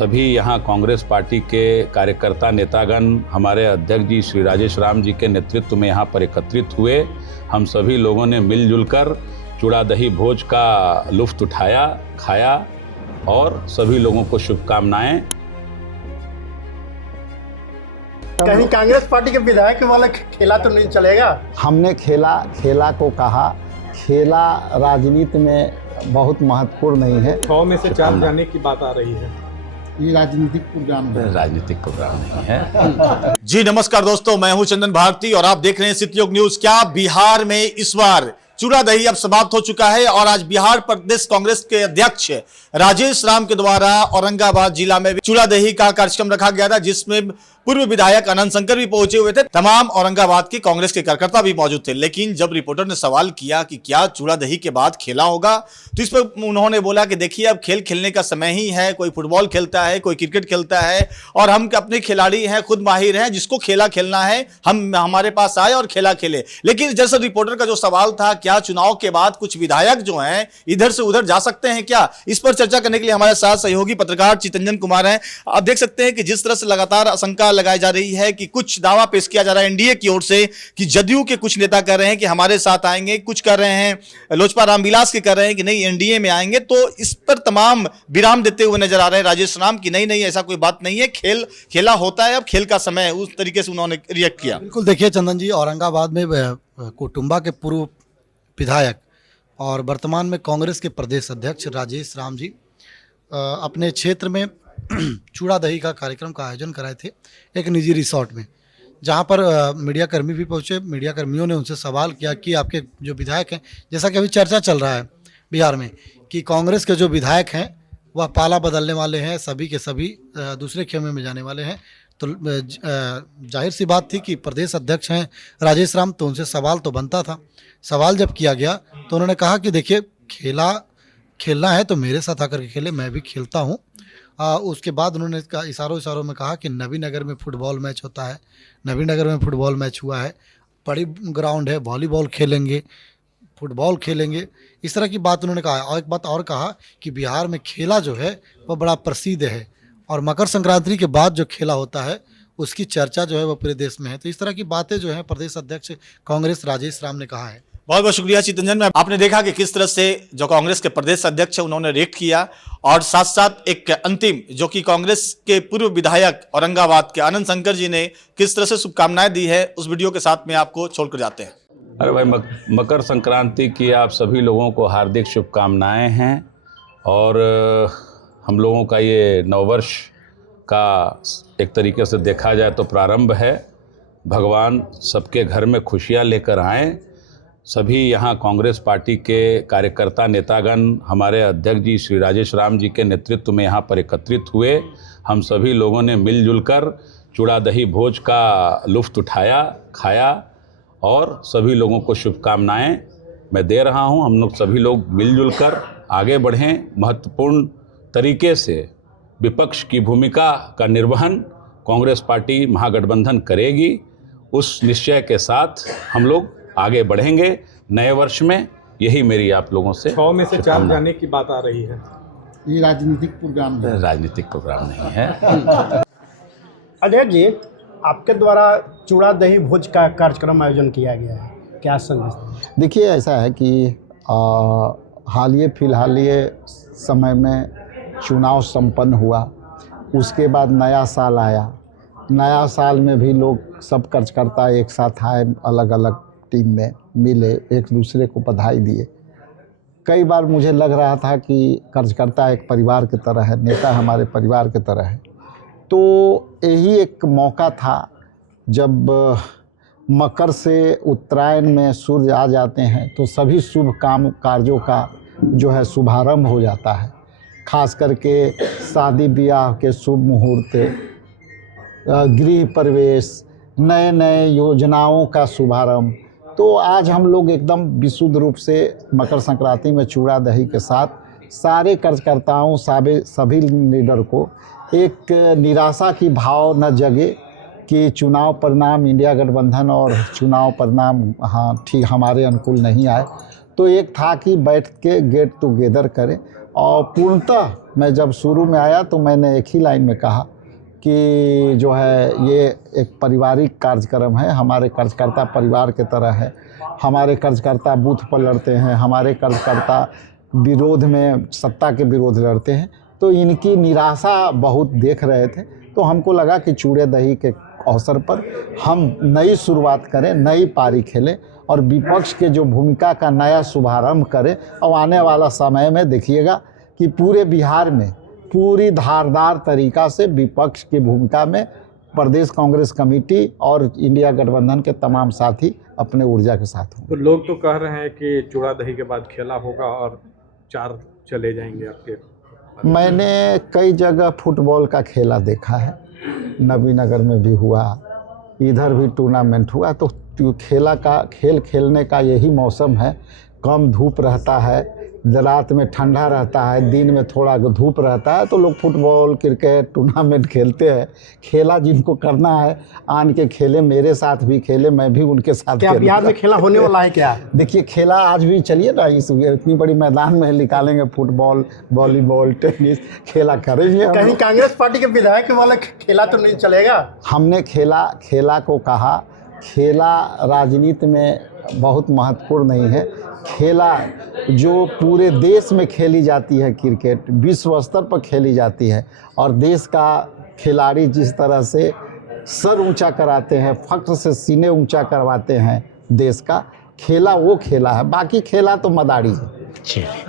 सभी यहाँ कांग्रेस पार्टी के कार्यकर्ता नेतागण हमारे अध्यक्ष जी श्री राजेश राम जी के नेतृत्व में यहाँ पर एकत्रित हुए। हम सभी लोगों ने मिलजुल कर चूड़ा दही भोज का लुत्फ़ उठाया, खाया और सभी लोगों को शुभकामनाएं। कहीं कांग्रेस पार्टी के विधायक वाला खेला तो नहीं चलेगा? हमने खेला को कहा, खेला राजनीति में बहुत महत्वपूर्ण नहीं है। 6 में से 4 जाने की बात आ रही है। ये राजनीतिक प्रोग्राम नहीं है। जी नमस्कार दोस्तों, मैं हूं चंदन भारती और आप देख रहे हैं सिटी न्यूज। क्या बिहार में इस बार चूड़ा दही अब समाप्त हो चुका है और आज बिहार प्रदेश कांग्रेस के अध्यक्ष राजेश राम के द्वारा औरंगाबाद जिला में चूड़ा दही का कार्यक्रम रखा गया था, जिसमें पूर्व विधायक अनंत शंकर भी पहुंचे हुए थे। तमाम औरंगाबाद के कांग्रेस के कार्यकर्ता भी मौजूद थे। लेकिन जब रिपोर्टर ने सवाल किया कि क्या चूड़ा दही के बाद खेला होगा, तो इस पर उन्होंने बोला कि देखिए अब खेल खेलने का समय ही है। कोई फुटबॉल खेलता है, कोई क्रिकेट खेलता है और हम अपने खिलाड़ी हैं, खुद माहिर हैं। जिसको खेला खेलना है हम हमारे पास आए और खेला खेले। लेकिन जैसे रिपोर्टर का जो सवाल था, क्या चुनाव के बाद कुछ विधायक जो हैं इधर से उधर जा सकते हैं क्या, इस पर चर्चा करने के लिए हमारे साथ सहयोगी पत्रकार चितरंजन कुमार हैं। आप देख सकते हैं कि जिस तरह से लगातार आशंका लगाई जा रही है कि कुछ दावा पेश किया जा रहा है एनडीए की ओर से कि जदयू के कुछ नेता कर रहे हैं कि हमारे साथ आएंगे, कुछ कर रहे हैं लोजपा रामविलास के कर रहे हैं कि नहीं एनडीए में आएंगे। तो इस पर तमाम विराम देते हुए नजर आ रहे हैं राजेश राम की नहीं ऐसा कोई बात नहीं है, खेल खेला होता है, अब खेल का समय है। उस तरीके से उन्होंने रिएक्ट किया। बिल्कुल, देखिए चंदन जी, औरंगाबाद में कुटुंबा के पूर्व विधायक और वर्तमान में कांग्रेस के प्रदेश अध्यक्ष राजेश राम जी अपने क्षेत्र में चूड़ा दही का कार्यक्रम का आयोजन कराए थे एक निजी रिसोर्ट में, जहां पर मीडिया कर्मी भी पहुंचे। मीडिया कर्मियों ने उनसे सवाल किया कि आपके जो विधायक हैं, जैसा कि अभी चर्चा चल रहा है बिहार में कि कांग्रेस के जो विधायक हैं वह पाला बदलने वाले हैं, सभी के सभी दूसरे खेमे में जाने वाले हैं। तो जाहिर सी बात थी कि प्रदेश अध्यक्ष हैं राजेश राम, तो उनसे सवाल तो बनता था। सवाल जब किया गया तो उन्होंने कहा कि देखिए खेलना है तो मेरे साथ आकर के खेले, मैं भी खेलता हूँ। उसके बाद उन्होंने इशारों में कहा कि नवीनगर में फुटबॉल मैच होता है, नवीनगर में फुटबॉल मैच हुआ है, बड़ी ग्राउंड है, वॉलीबॉल खेलेंगे, फुटबॉल खेलेंगे, इस तरह की बात उन्होंने कहा। और एक बात और कहा कि बिहार में खेला जो है वह बड़ा प्रसिद्ध है और मकर संक्रांति के बाद जो खेला होता है उसकी चर्चा जो है वह पूरे देश में है। तो इस तरह की बातें जो है प्रदेश अध्यक्ष कांग्रेस राजेश राम ने कहा है। बहुत बहुत शुक्रिया चितरंजन में। आपने देखा कि किस तरह से जो कांग्रेस के प्रदेश अध्यक्ष है उन्होंने रिएक्ट किया और साथ साथ एक अंतिम जो कि कांग्रेस के पूर्व विधायक औरंगाबाद के अनंत शंकर जी ने किस तरह से शुभकामनाएं दी है, उस वीडियो के साथ में आपको छोड़कर जाते हैं। अरे भाई, मकर संक्रांति की आप सभी लोगों को हार्दिक शुभकामनाएं हैं। और हम लोगों का ये नववर्ष का एक तरीके से देखा जाए तो प्रारंभ है। भगवान सबके घर में खुशियाँ लेकर आएँ। सभी यहाँ कांग्रेस पार्टी के कार्यकर्ता नेतागण हमारे अध्यक्ष जी श्री राजेश राम जी के नेतृत्व में यहाँ पर एकत्रित हुए। हम सभी लोगों ने मिलजुल कर चूड़ा दही भोज का लुत्फ़ उठाया, खाया और सभी लोगों को शुभकामनाएं मैं दे रहा हूँ। हम लोग सभी लोग मिलजुल कर आगे बढ़ें। महत्वपूर्ण तरीके से विपक्ष की भूमिका का निर्वहन कांग्रेस पार्टी महागठबंधन करेगी। उस निश्चय के साथ हम लोग आगे बढ़ेंगे नए वर्ष में। यही मेरी आप लोगों से 6 में से 4 जाने की बात आ रही है। ये राजनीतिक प्रोग्राम नहीं है। अध्यक्ष जी, आपके द्वारा चूड़ा दही भोज का कार्यक्रम आयोजन किया गया है, क्या संदेश? देखिए, ऐसा है कि फिलहाल समय में चुनाव संपन्न हुआ, उसके बाद नया साल आया। नया साल में भी लोग सब कार्यकर्ता एक साथ आए, अलग अलग टीम में मिले, एक दूसरे को बधाई दिए। कई बार मुझे लग रहा था कि कार्यकर्ता एक परिवार की तरह है, नेता हमारे परिवार की तरह है। तो यही एक मौका था जब मकर से उत्तरायण में सूर्य आ जाते हैं तो सभी शुभ कार्यों का जो है शुभारंभ हो जाता है। खास करके शादी ब्याह के शुभ मुहूर्त, गृह प्रवेश, नए योजनाओं का शुभारंभ। तो आज हम लोग एकदम विशुद्ध रूप से मकर संक्रांति में चूड़ा दही के साथ सारे कार्यकर्ताओं, सभी लीडर को एक निराशा की भाव न जगे कि चुनाव परिणाम इंडिया गठबंधन और चुनाव परिणाम ठीक हमारे अनुकूल नहीं आए। तो एक था कि बैठ के गेट टुगेदर करें और पूर्णतः मैं जब शुरू में आया तो मैंने एक ही लाइन में कहा कि जो है ये एक पारिवारिक कार्यक्रम है, हमारे कार्यकर्ता परिवार के तरह है, हमारे कार्यकर्ता बूथ पर लड़ते हैं, हमारे कार्यकर्ता विरोध में सत्ता के विरोध लड़ते हैं। तो इनकी निराशा बहुत देख रहे थे, तो हमको लगा कि चूड़े दही के अवसर पर हम नई शुरुआत करें, नई पारी खेलें और विपक्ष के जो भूमिका का नया शुभारंभ करें। और आने वाला समय में देखिएगा कि पूरे बिहार में पूरी धारदार तरीक़ा से विपक्ष की भूमिका में प्रदेश कांग्रेस कमेटी और इंडिया गठबंधन के तमाम साथी अपने ऊर्जा के साथ होंगे। तो लोग तो कह रहे हैं कि चूड़ा दही के बाद खेला होगा और 4 चले जाएंगे आपके। मैंने कई जगह फुटबॉल का खेला देखा है, नबीनगर में भी हुआ, इधर भी टूर्नामेंट हुआ। तो खेल खेलने का यही मौसम है, कम धूप रहता है, रात में ठंडा रहता है, दिन में थोड़ा धूप रहता है, तो लोग फुटबॉल क्रिकेट टूर्नामेंट खेलते हैं। खेला जिनको करना है आन के खेले, मेरे साथ भी खेले, मैं भी उनके साथ। क्या बिहार में खेला होने वाला है क्या? देखिए खेला आज भी, चलिए ना इस इतनी बड़ी मैदान में निकालेंगे, फुटबॉल वॉलीबॉल टेनिस खेला करेंगे। कहीं कांग्रेस पार्टी के विधायक वाला खेला तो नहीं चलेगा? हमने खेला को कहा, खेला राजनीति में बहुत महत्वपूर्ण नहीं है। खेला जो पूरे देश में खेली जाती है, क्रिकेट विश्व स्तर पर खेली जाती है और देश का खिलाड़ी जिस तरह से सर ऊंचा कराते हैं, फख्र से सीने ऊंचा करवाते हैं देश का, खेला वो खेला है, बाकी खेला तो मदारी है।